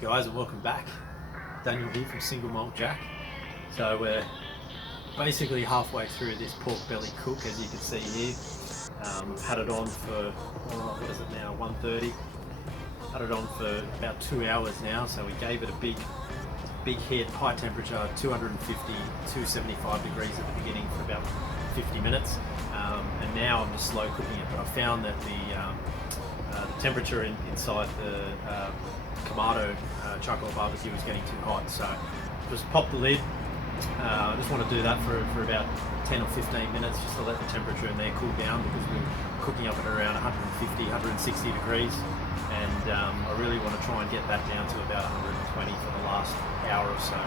guys, and welcome back. Daniel here from Single Malt Jack. So we're basically halfway through this pork belly cook, as you can see here. Had it on for, what is it now, 1:30. Had it on for about 2 hours now, so we gave it a big hit, high temperature, 250, 275 degrees at the beginning for about 50 minutes. And now I'm just slow cooking it, but I found that the temperature inside the Komado charcoal barbecue was getting too hot, so just pop the lid. I just want to do that for about 10 or 15 minutes just to let the temperature in there cool down, because we're cooking up at around 150, 160 degrees, and I really want to try and get that down to about 120 for the last hour or so,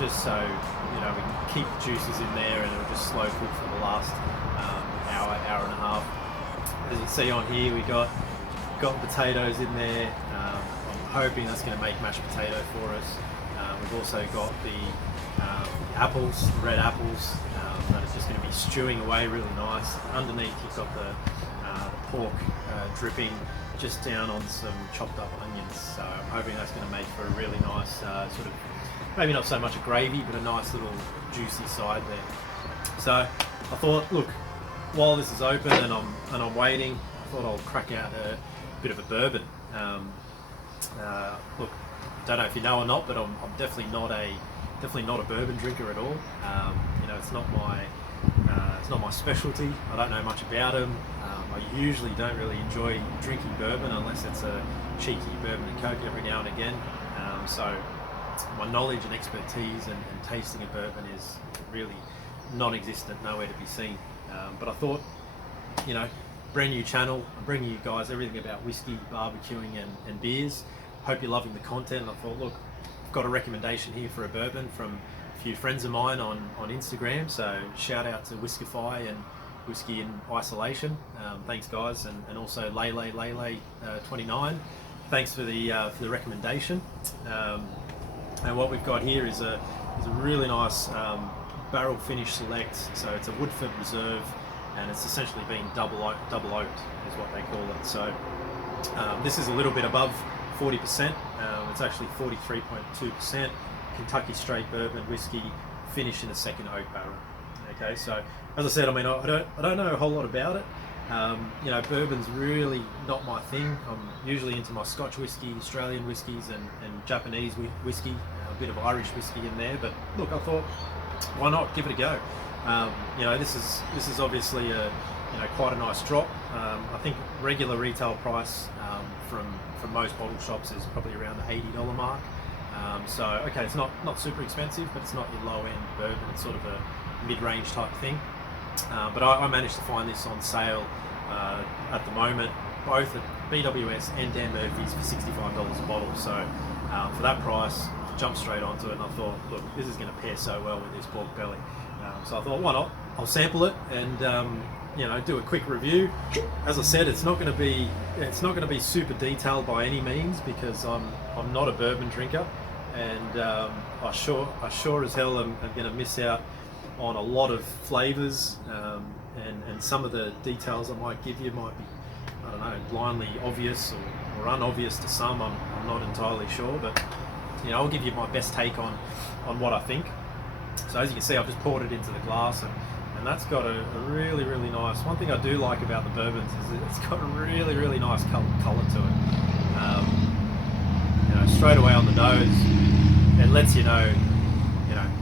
just so we can keep the juices in there, and it'll just slow cook for the last hour and a half. As you can see on here, we got potatoes in there. I'm hoping that's going to make mashed potato for us. We've also got the apples, the red apples, that are just going to be stewing away really nice. Underneath you've got the pork dripping just down on some chopped up onions. So I'm hoping that's going to make for a really nice sort of, maybe not so much a gravy, but a nice little juicy side there. So I thought, look, while this is open and I'm waiting, I thought I'll crack out a bit of a bourbon. Look, don't know if you know or not, but I'm definitely not a bourbon drinker at all. It's not my specialty. I don't know much about them. I usually don't really enjoy drinking bourbon unless it's a cheeky bourbon and coke every now and again. So my knowledge and expertise and tasting of bourbon is really non-existent, nowhere to be seen. But I thought, brand new channel, I'm bringing you guys everything about whiskey, barbecuing and beers. Hope you're loving the content. And I thought, look, I've got a recommendation here for a bourbon from a few friends of mine on Instagram, so shout out to Whiskyfy and Whiskey in Isolation. Thanks guys, and also Lele 29. Thanks for the recommendation. And what we've got here is a really nice barrel finish select. So it's a Woodford reserve, and it's essentially being double oaked is what they call it. So this is a little bit above 40%. It's actually 43.2% Kentucky straight bourbon whiskey, finished in a second oak barrel. Okay, so as I said, I don't know a whole lot about it. Bourbon's really not my thing. I'm usually into my Scotch whiskey, Australian whiskies, and Japanese whiskey, a bit of Irish whiskey in there. But look, I thought, why not give it a go? This is obviously quite a nice drop. I think regular retail price from most bottle shops is probably around the $80 mark. So okay, it's not super expensive, but it's not your low end bourbon. It's sort of a mid-range type thing. But I managed to find this on sale at the moment, both at BWS and Dan Murphy's for $65 a bottle. So for that price, jumped straight onto it, and I thought, look, this is going to pair so well with this pork belly. So I thought, why not? I'll sample it and do a quick review. As I said, it's not going to be super detailed by any means, because I'm not a bourbon drinker, and I sure as hell am going to miss out on a lot of flavors, and some of the details I might give you might be, I don't know, blindly obvious or unobvious to some. I'm not entirely sure, but I'll give you my best take on what I think. So as you can see, I've just poured it into the glass, and that's got a really, really nice. One thing I do like about the bourbons is that it's got a really, really nice colour to it. Straight away on the nose, it lets you know,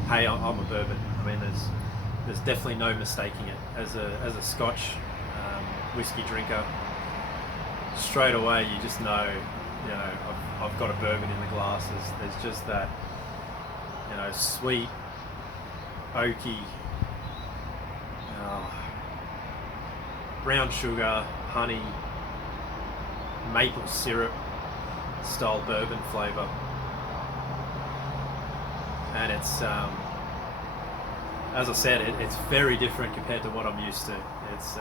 hey, I'm a bourbon. I mean, there's definitely no mistaking it. As a Scotch whiskey drinker, straight away you just know, I've got a bourbon in the glass. There's just that, sweet, oaky, brown sugar, honey, maple syrup style bourbon flavour, and it's as I said, it's very different compared to what I'm used to. It's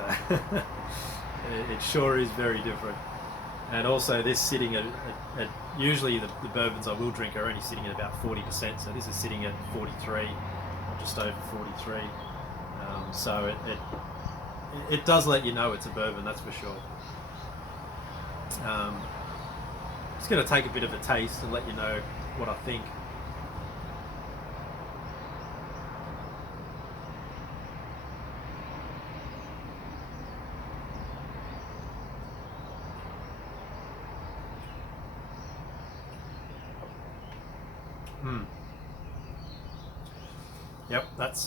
it sure is very different. And also this sitting at usually the bourbons I will drink are only sitting at about 40%, so this is sitting at 43, or just over 43. So it does let you know it's a bourbon, that's for sure. just going to take a bit of a taste and let you know what I think. Yep, that's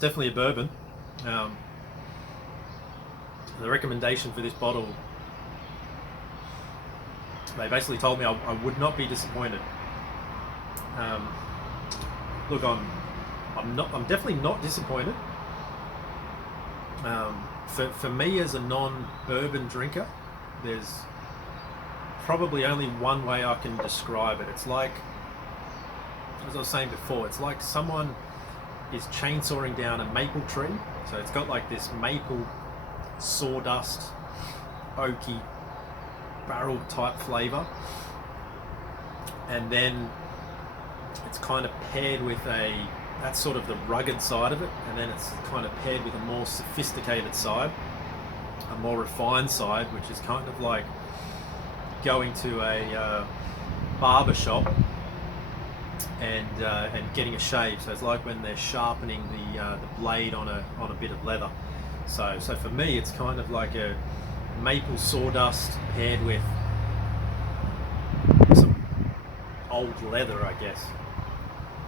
definitely a bourbon. The recommendation for this bottle, they basically told me I would not be disappointed. Look, I'm definitely not disappointed. For me as a non-bourbon drinker, there's probably only one way I can describe it. It's like, as I was saying before, it's like someone is chainsawing down a maple tree. So it's got like this maple sawdust, oaky, barrel type flavor, and then it's kind of paired with that's sort of the rugged side of it, and then it's kind of paired with a more sophisticated side, a more refined side, which is kind of like going to a barber shop and getting a shave. So it's like when they're sharpening the blade on a bit of leather. So for me, it's kind of like a maple sawdust paired with some old leather, I guess.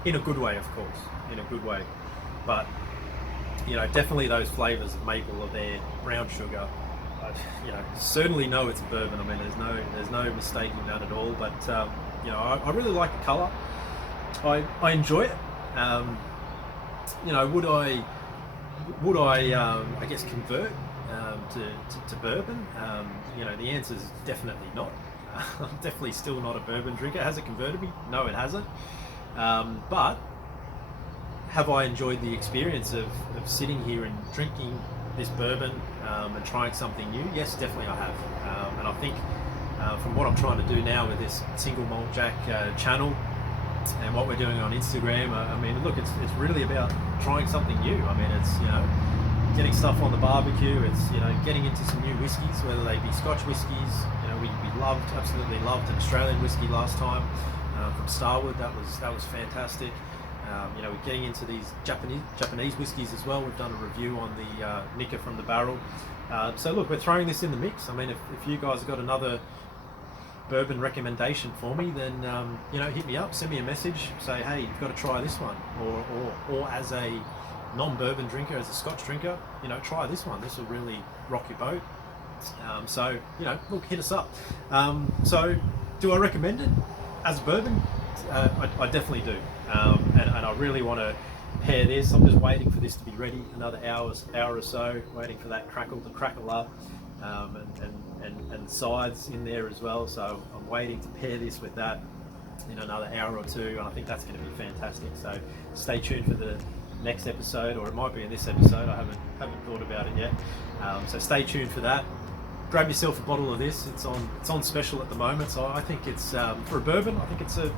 In a good way, of course. In a good way. But, definitely those flavours of maple are there. Brown sugar. I certainly know it's a bourbon. I mean, there's no mistaking that at all. But, I really like the colour. I enjoy it. Would I guess convert to bourbon? The answer is definitely not. I'm definitely still not a bourbon drinker. Has it converted me? No, it hasn't. But have I enjoyed the experience of sitting here and drinking this bourbon and trying something new? Yes, definitely I have. And I think from what I'm trying to do now with this Single Malt Jack channel and what we're doing on Instagram, I mean, look, it's really about trying something new. I mean, it's, getting stuff on the barbecue. It's, getting into some new whiskies, whether they be Scotch whiskies. We absolutely loved an Australian whiskey last time from Starwood. That was fantastic. We're getting into these Japanese whiskies as well. We've done a review on the Nika from the barrel. So look, we're throwing this in the mix. I mean, if you guys have got another bourbon recommendation for me, then hit me up, send me a message, say, hey, you've got to try this one, or as a non-bourbon drinker, as a Scotch drinker, try this one. This will really rock your boat. Look, hit us up. So do I recommend it as a bourbon? I definitely do, and I really want to pair this. I'm just waiting for this to be ready, another hour or so, waiting for that crackle to crackle up, and sides in there as well. So I'm waiting to pair this with that in another hour or two, and I think that's going to be fantastic. So stay tuned for the next episode, or it might be in this episode. I haven't thought about it yet. So stay tuned for that. Grab yourself a bottle of this. It's on special at the moment, so I think it's for a bourbon. I think it's a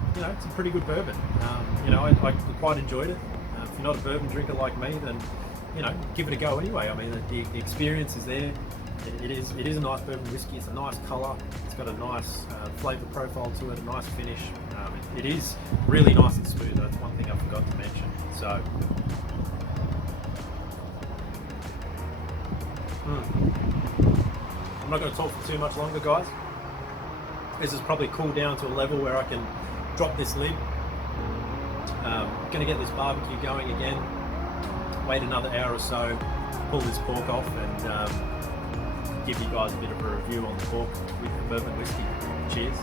pretty good bourbon. I quite enjoyed it. If you're not a bourbon drinker like me, then give it a go anyway. I mean, the experience is there. It is a nice bourbon whiskey. It's a nice colour. It's got a nice flavour profile to it, a nice finish. It is really nice and smooth. That's one thing I forgot to mention. So, I'm not going to talk for too much longer, guys. This has probably cooled down to a level where I can drop this lid. Going to get this barbecue going again. Wait another hour or so. Pull this cork off and give you guys a bit of a review on the cork with the bourbon whiskey. Cheers.